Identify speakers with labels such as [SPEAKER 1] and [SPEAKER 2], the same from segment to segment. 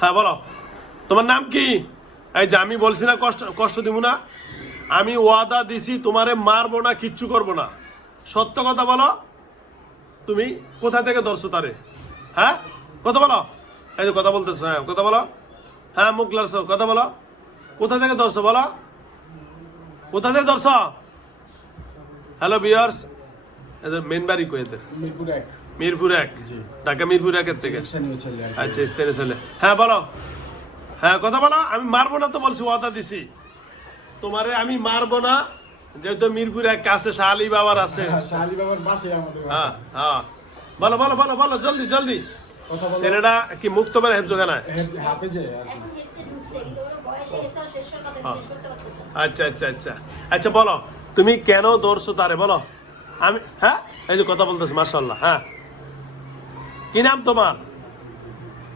[SPEAKER 1] হ্যাঁ বলো। তোমার নাম কি? এই যে আমি বলছি না কষ্ট কষ্ট দিব না। আমি ওয়াদা দিছি, তোমারে মারবো না, কিচ্ছু করব না। সত্য কথা বলো। তুমি কোথা থেকে ধরছো তারে? হ্যাঁ? কথা বলো। এই যে কথা বলতেছো হ্যাঁ কথা বলো। হ্যাঁ মুখ লারছো কথা বলো। কোথা থেকে ধরছো, বলো। কোথা থেকে ধরছো? হ্যালো বিয়ার্স এদের মেন বাড়ি কই এদের?
[SPEAKER 2] মিরপুর এক।
[SPEAKER 1] মিরপুর এক? ঢাকা মিরপুর একের থেকে। আচ্ছা স্থানীয় ছেলে হ্যাঁ বলো। হ্যাঁ কথা বলো। আমি মারবো না তো বলছি ওয়াদা দিছি। তোমারে আমি মারবো না যেহেতু মিরপুর এক কাছে শালি বাবার আছে।
[SPEAKER 2] হ্যাঁ, বাবার পাশে আমাদের
[SPEAKER 1] হ্যাঁ হ্যাঁ। বলো বলো বলো বলো জলদি জলদি। ছেলেটা কি মুক্ত মানে
[SPEAKER 2] হাফেজে আর কি।
[SPEAKER 3] এখন হেসে ঢুকছে কিন্তু ওর বয়স হয়ে গেছে আর শেষ কথা শেষ করতে পারছে না।
[SPEAKER 1] আচ্ছা আচ্ছা আচ্ছা। আচ্ছা বলো। তুমি কেন দৌড়ছো তারে বলো। আমি হ্যাঁ? এই যে কথা বলতেছি মার্শাল্লাহ হ্যাঁ। কি নাম তোমার?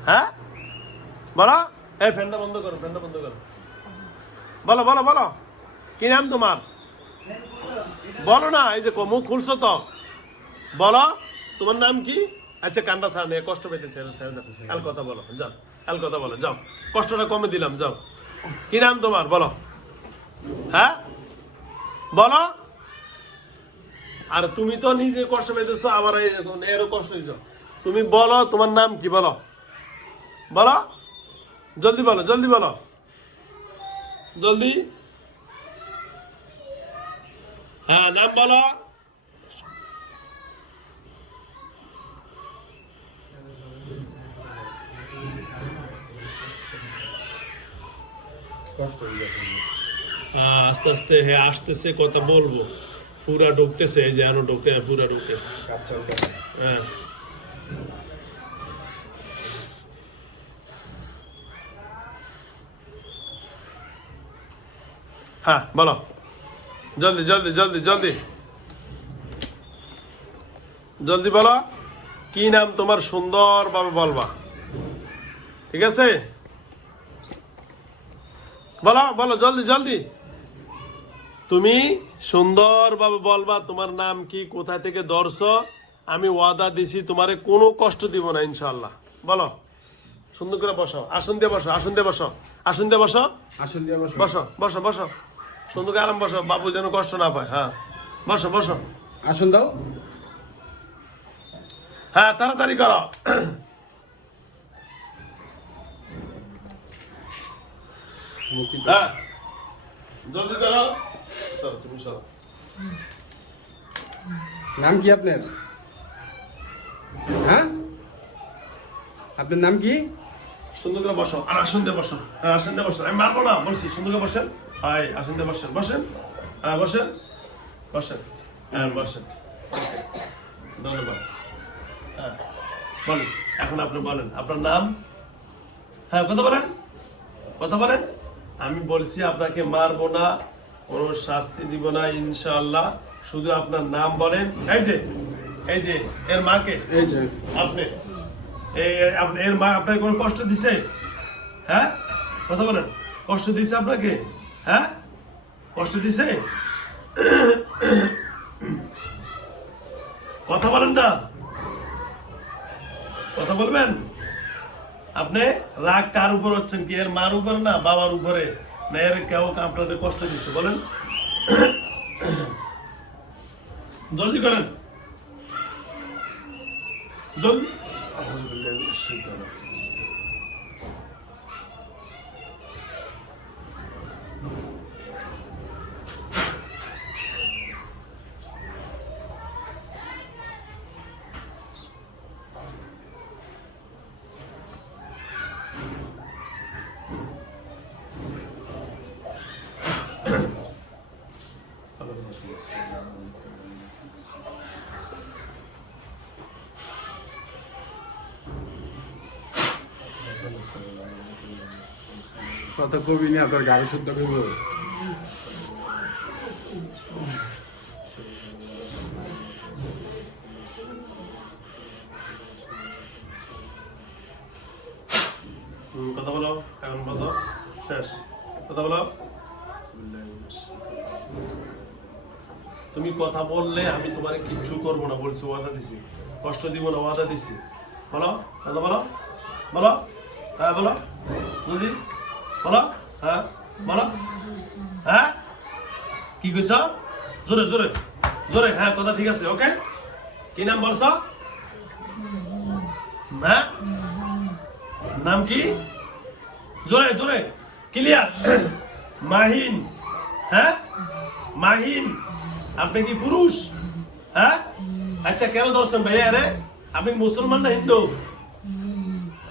[SPEAKER 1] হ্যাঁ? বলো। এই ফ্যানটা বন্ধ করো ফ্যানটা বন্ধ করো। বলো বলো বলো। কি নাম তোমার? বলো না এই যে মুখ খুলছো তো। বলো। তোমার নাম কি? আচ্ছা কান্না নিয়ে কষ্ট পেতেছে কাল কথা বলো যাও। কাল কথা বলো যাও। কষ্টটা কমে দিলাম যাও। কি নাম তোমার? বলো। হ্যাঁ? বলো। আর তুমি তো নিজে কষ্ট পেতেছো আবার এরও কষ্ট হয়েছ তুমি বলো, তোমার নাম কি বলো? বলো? জলদি বলো জলদি বলো। জলদি। হ্যাঁ নাম বলো।
[SPEAKER 2] হয়ে,
[SPEAKER 1] আস্তে আস্তে হ্যাঁ আসতেছে, কথা বলব। পুরা ঢুকতেছে যেন ঢুকে, পুরা ঢুকে। হ্যাঁ। হ্যাঁ বলো। জলদি জলদি জলদি জলদি। জলদি বলো কি নাম তোমার সুন্দরভাবে বলবা? ঠিক আছে? বলো বলো জলদি জলদি। তুমি সুন্দরভাবে বলবা তোমার নাম কি কোথা থেকে ধরছ? আমি ওয়াদা দিছি তোমারে কোনো কষ্ট দিব না ইনশাল্লাহ বলো সুন্দর করে বসো আসন দিয়ে বসো আসন দিয়ে বসো। আসন দিয়ে বসো।
[SPEAKER 2] আসল দিয়ে বসো।
[SPEAKER 1] বসো বসো বসো। সুন্দর করে আরাম বসো বাবু যেন কষ্ট না পায় হ্যাঁ। বসো বসো।
[SPEAKER 2] আসুন দাও।
[SPEAKER 1] হ্যাঁ তাড়াতাড়ি করো। হ্যাঁ। জলদি করো। তুমি
[SPEAKER 2] নাম কি আপনার? হ্যাঁ? আপনার নাম কি?
[SPEAKER 1] সুন্দর করে বসো। আর আসন দিয়ে বসো। হ্যাঁ আসন দিয়ে বসো। আমি মারবো না বলছি সুন্দর করে বসেন। হাই আসন বসেন। বসেন। হ্যাঁ বসেন। বসেন। হ্যাঁ বসেন। ধন্যবাদ। হ্যাঁ বলেন। এখন আপনি বলেন। আপনার নাম? হ্যাঁ কথা বলেন। কথা বলেন। আমি বলছি আপনাকে মারবো না কোনো শাস্তি দিব না ইনশাআল্লাহ। শুধু আপনার নাম বলেন। এই যে এই যে এর মাকে।
[SPEAKER 2] এই যে।
[SPEAKER 1] আপনি। এর মা আপনাকে কোনো কষ্ট দিছে? হ্যাঁ? কথা বলেন। কষ্ট দিছে আপনাকে? হ্যাঁ? কষ্ট দিছে? কথা বলেন না। কথা বলবেন? আপনি রাগ কার উপর হচ্ছেন কি? এর মার উপর না বাবার উপরে? না এর কেউ আপনাদের কষ্ট দিচ্ছে বলেন। জলদি করেন। জলদি super.
[SPEAKER 2] কত কবি না তোর গাড়ি শুদ্ধ করব
[SPEAKER 1] কথা বলো, এখন বলো শেষ কথা বলো তুমি কথা বললে আমি তোমার কিচ্ছু করব না বলছি ওয়াদা দিছি কষ্ট দিব না ওয়াদা দিছি বলো কথা বলো বলো হ্যাঁ বলো। যদি বলো। হ্যাঁ বলো। হ্যাঁ? কি কইছ? জোরে জোরে। জোরে হ্যাঁ কথা ঠিক আছে, ওকে? কি নাম বলছ? হ্যাঁ? নাম কি? জোরে জোরে। ক্লিয়ার মাহিন। হ্যাঁ? মাহিন। আপনি কি পুরুষ? হ্যাঁ? আচ্ছা কেন ধরছেন ভাইয়া রে? আপনি মুসলমান না হিন্দু?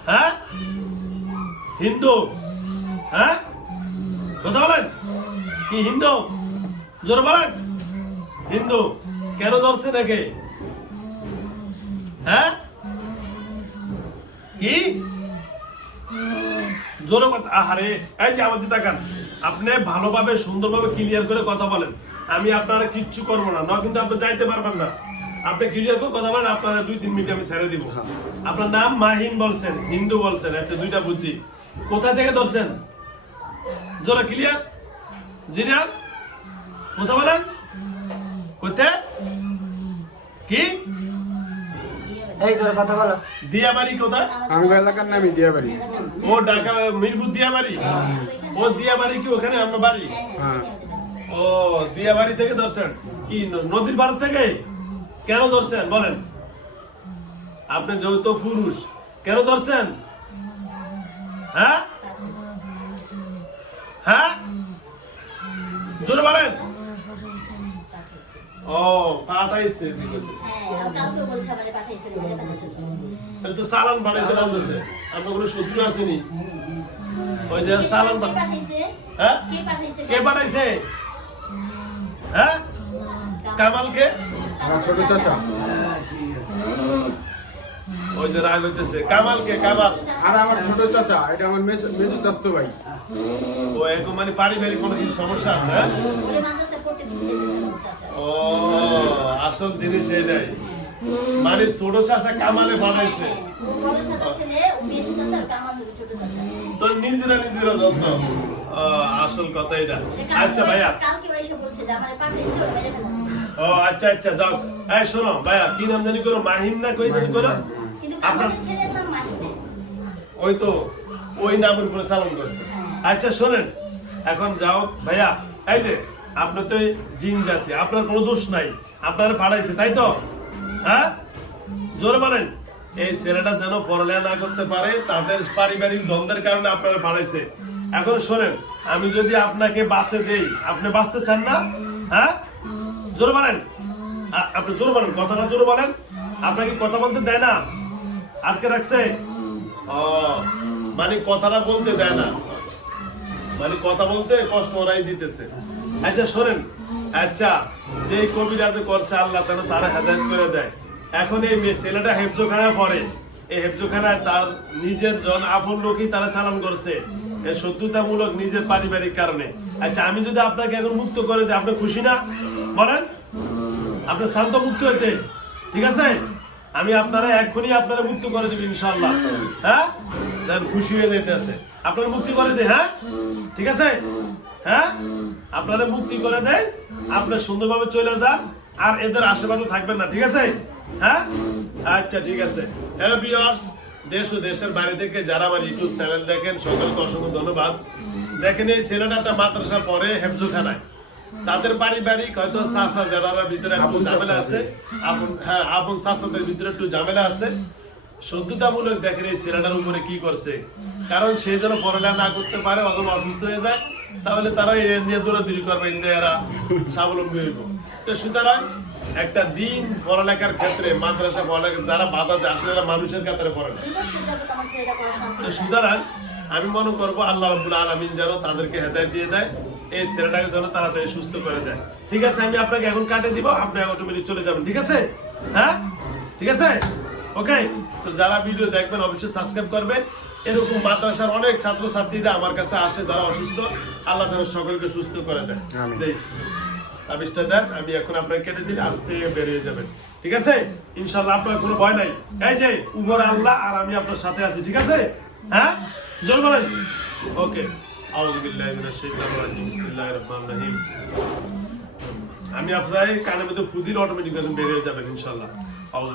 [SPEAKER 1] হ্যাঁ? হিন্দু? হ্যাঁ? কথা বলেন। কি হিন্দু? জোরে বলেন। হিন্দু কেন ধরছে নাকি? হ্যাঁ? কি? জোরে কথা আহারে এই যে আমাদের তাকান আপনি ভালোভাবে সুন্দরভাবে ক্লিয়ার করে কথা বলেন। আমি আপনারা কিচ্ছু করব না না কিন্তু আপনি যাইতে পারবেন না। আপনি ক্লিয়ার করে কথা বলেন আপনারা দুই তিন মিনিট আমি ছেড়ে দিব। আপনার নাম মাহিন বলছেন হিন্দু বলছেন আচ্ছা দুইটা বুঝছি। কোথা থেকে ধরছেন? জোরে ক্লিয়ার জিরিয়াল কথা বলেন? কোথা কি?
[SPEAKER 4] এই তোর কথা বলো।
[SPEAKER 1] দিয়াবাড়ি কোথায়?
[SPEAKER 2] আমার এলাকার নামই দিয়াবাড়ি।
[SPEAKER 1] ও ঢাকা মিরপুর দিয়াবাড়ি? ও দিয়াবাড়ি কি ওখানে আপনার বাড়ি?
[SPEAKER 2] হ্যাঁ।
[SPEAKER 1] ও দিয়াবাড়ি থেকে ধরছেন? কি নদীর পাড় থেকে? কেন ধরছেন? বলেন। আপনি যৌথ পুরুষ। কেন ধরছেন? হ্যাঁ? হ্যাঁ? জোরে বলেন ও পাঠাইছে
[SPEAKER 3] হ্যাঁ।
[SPEAKER 1] তাহলে তো সালান বাড়াইতে বলতেছে আপনার কোনো শত্রু আসেনি। ওই যে সালান
[SPEAKER 3] কে
[SPEAKER 1] হ্যাঁ?
[SPEAKER 3] কে পাঠাইছে?
[SPEAKER 1] হ্যাঁ? কামালকে?
[SPEAKER 2] ছোট চাচা।
[SPEAKER 1] ওই যে রাগ হইতেছে কামালকে কামাল।
[SPEAKER 2] আর আমার ছোট চাচা এটা আমার মেজ- ভাই।
[SPEAKER 1] ও এখন মানে পারিবারিক কোনো কিছু সমস্যা আছে হ্যাঁ? ও আসল জিনিস এটাই। মানে ছোট কামালে বানাইছে
[SPEAKER 3] চাচা কামাল চাচা।
[SPEAKER 1] তো নিজেরা নিজেরা যত্ন। আসল কথা এটা। আচ্ছা ভাইয়া। ও আচ্ছা আচ্ছা যাও। এই শোনো ভাইয়া কি নাম জানি করো? মাহিম না কই জানি করো? আপনার। ওই তো ওই নামের উপরে চালন করছে। আচ্ছা শোনেন, এখন যাও, ভাইয়া, এই যে আপনি তো জিন জাতি, আপনার কোনো দোষ নাই, আপনার পাঠাইছে তাই তো? হ্যাঁ? জোরে বলেন, এই ছেলেটা যেন পড়ালেখা না করতে পারে, তাদের পারিবারিক দ্বন্দ্বের কারণে আপনারা পাঠাইছে এখন শোনেন, আমি যদি আপনাকে বাঁচে দেই, আপনি বাঁচতে চান না? হ্যাঁ? জোরে বলেন আপনি জোরে বলেন, কথাটা জোরে বলেন। আপনাকে কথা বলতে দেয় না। আটকে রাখছে? মানে কথাটা বলতে দেয় না। মানে কথা বলতে কষ্ট ওরাই দিতেছে। আচ্ছা শোনেন। আচ্ছা যে কবিরাজে করছে আল্লাহ তারা তারা হেদায়ত করে দেয়। এখন এই ছেলেটা হেফজোখানায় পড়ে। এই হেফজোখানায় তার নিজের জন আপন লোকই তারা চালান করছে। শত্রুতামূলক নিজের পারিবারিক কারণে। আচ্ছা আমি যদি আপনাকে এখন মুক্ত করে দিই, আপনি খুশি না? বলেন। আপনার শান্ত মুক্ত হইতে। ঠিক আছে? আমি আপনারা এক্ষুনি আপনারা মুক্ত করে দেবেন ইনশাল্লাহ হ্যাঁ? খুশি হয়ে যেতে আছে আপনারা মুক্তি করে দে হ্যাঁ? ঠিক আছে? হ্যাঁ? আপনারা মুক্তি করে দেয় আপনার সুন্দরভাবে চলে যান, আর এদের আশেপাশে থাকবেন না, ঠিক আছে? হ্যাঁ? আচ্ছা ঠিক আছে। ভিউয়ার্স দেশ ও দেশের বাইরে থেকে যারা আমার ইউটিউব চ্যানেল দেখেন, সকলকে অসংখ্য ধন্যবাদ। দেখেন এই ছেলেটা একটা মাদ্রাসা পড়ে হেফজোখানায় তাদের পারিবারিক হয়তো চাষা যারা ভিতরে একটু ঝামেলা আছে। আপন হ্যাঁ আপন চাষাদের ভিতরে একটু ঝামেলা আছে। সত্যতামূলক দেখেন এই ছেলেটার উপরে কি করছে। কারণ সে যেন পড়ালেখা না করতে পারে অথবা অসুস্থ হয়ে যায় তাহলে তারা নিয়ে দৌড়াদৌড়ি করবে ইন্ডিয়ারা স্বাবলম্বী হইব। তো সুতরাং একটা দিন পড়ালেখার ক্ষেত্রে মাদ্রাসা পড়ালেখা যারা বাধা দেয় আসলে মানুষের কাতারে পড়ে না। তো সুতরাং আমি মনে করব আল্লাহ রাব্বুল আলামিন যেন তাদেরকে হেদায়েত দিয়ে দেয়। এই ছেলেটাকে যেন তাড়াতাড়ি সুস্থ করে দেয়। ঠিক আছে আমি আপনাকে এখন কাটে দিব আপনি অটোমেটিক চলে যাবেন ঠিক আছে? হ্যাঁ? ঠিক আছে? ওকে তো যারা ভিডিও দেখবেন অবশ্যই সাবস্ক্রাইব করবেন। এরকম মাদ্রাসার অনেক ছাত্র ছাত্রীরা আমার কাছে আসে যারা অসুস্থ আল্লাহ যেন সকলকে সুস্থ করে দেয়। তাবিজটা দেন আমি এখন আপনাকে কেটে দিলে আস্তে বেরিয়ে যাবেন। ঠিক আছে? ইনশাল্লাহ আপনার কোনো ভয় নাই। এই যে উপরে আল্লাহ আর আমি আপনার সাথে আছি ঠিক আছে? হ্যাঁ? জোর বলেন ওকে আমি আপনার কানের মধ্যে ফুদিল অটোমেটিক বেরিয়ে যাবেন ইনশাআল্লাহ। আউযু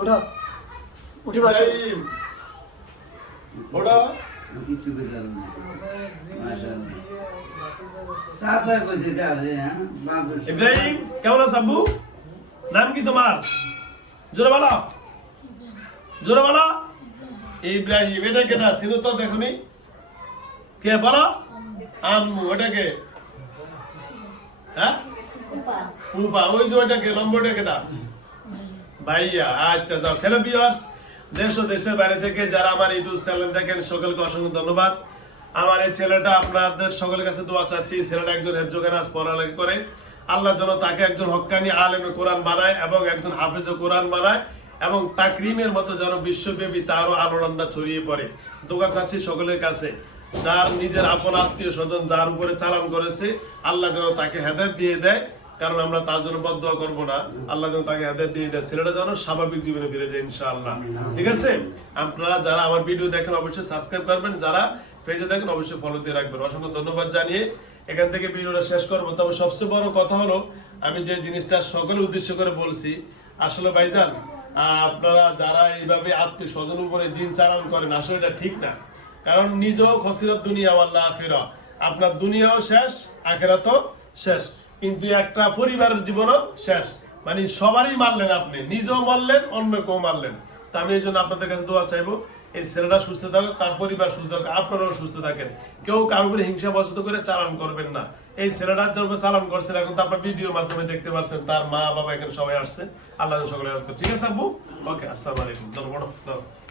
[SPEAKER 4] উঠো। উঠে। বসো।
[SPEAKER 1] ইব্রাহিম। ওটা
[SPEAKER 5] কিছু করে জানো না। মাশাআল্লাহ। সাসা কইছে কারে হ্যাঁ? বাপ
[SPEAKER 1] ইব্রাহিম কেমন আছো আব্বু? নাম কি তোমার? জোরে জোরে ইব্রাহিম সিনো তো দেখুনি কে বলো? আম্মু এটা কে হ্যাঁ। ওই যে ওইটা কে নম্বরটা কেটা ভাইয়া আচ্ছা যাও। খেলো বিয়ার্স দেশ ও দেশের বাইরে থেকে যারা আমার ইউটিউব চ্যানেল দেখেন, সকলকে অসংখ্য ধন্যবাদ। আমার এই ছেলেটা আপনাদের সকলের কাছে দোয়া চাচ্ছি। ছেলেটা একজন হেফজোগানাজ পড়ালেখা করে। আল্লাহ যেন তাকে একজন হক্কানি আলেমে কোরআন বানায় এবং একজন হাফেজে কোরআন বানায় এবং তাকরিমের মতো যেন বিশ্বব্যাপী তারও আলোড়নটা ছড়িয়ে পড়ে। দোয়া চাচ্ছি সকলের কাছে। যার নিজের আপন আত্মীয় স্বজন যার উপরে চালান করেছে, আল্লাহ যেন তাকে হেদায়ত দিয়ে দেয়, কারণ আমরা তার জন্য বদয়া করব না। আল্লাহ যেন তাকে হেদায়ত দিয়ে দেয়। ছেলেটা যেন স্বাভাবিক জীবনে ফিরে যায়, ইনশাআল্লাহ। ঠিক আছে? আপনারা যারা আমার ভিডিও দেখেন, অবশ্যই সাবস্ক্রাইব করবেন। যারা পেজে দেখেন, অবশ্যই ফলো দিয়ে রাখবেন। অসংখ্য ধন্যবাদ জানিয়ে এখান থেকে ভিডিওটা শেষ করব। তবে সবচেয়ে বড় কথা হলো, আমি যে জিনিসটা সকলের উদ্দেশ্য করে বলছি, আসলে ভাইজান আপনারা যারা এইভাবে আত্মীয় স্বজন উপরে দিন চালান করেন, আসলে এটা ঠিক না। কারণ নিজেও খসিরত দুনিয়া আল্লাহ আখেরা। আপনার দুনিয়াও শেষ, আখেরাতও শেষ। কিন্তু একটা পরিবারের জীবনও শেষ। মানে সবারই মারলেন আপনি, নিজেও মারলেন অন্য কেউ মারলেন। তা আমি এই জন্য আপনাদের কাছে দোয়া চাইব এই ছেলেরা সুস্থ থাকে তার পরিবার সুস্থ থাকে আপনারাও সুস্থ থাকেন। কেউ কারও উপরে হিংসা বসত করে চালান করবেন না। এই ছেলেরা যখন চালান করছেন এখন তো আপনার ভিডিওর মাধ্যমে দেখতে পাচ্ছেন তার মা বাবা এখানে সবাই আসছে। আল্লাহ সকলে ঠিক আছে, আব্বু? ওকে, আসসালাম আলাইকুম। ধন্যবাদ।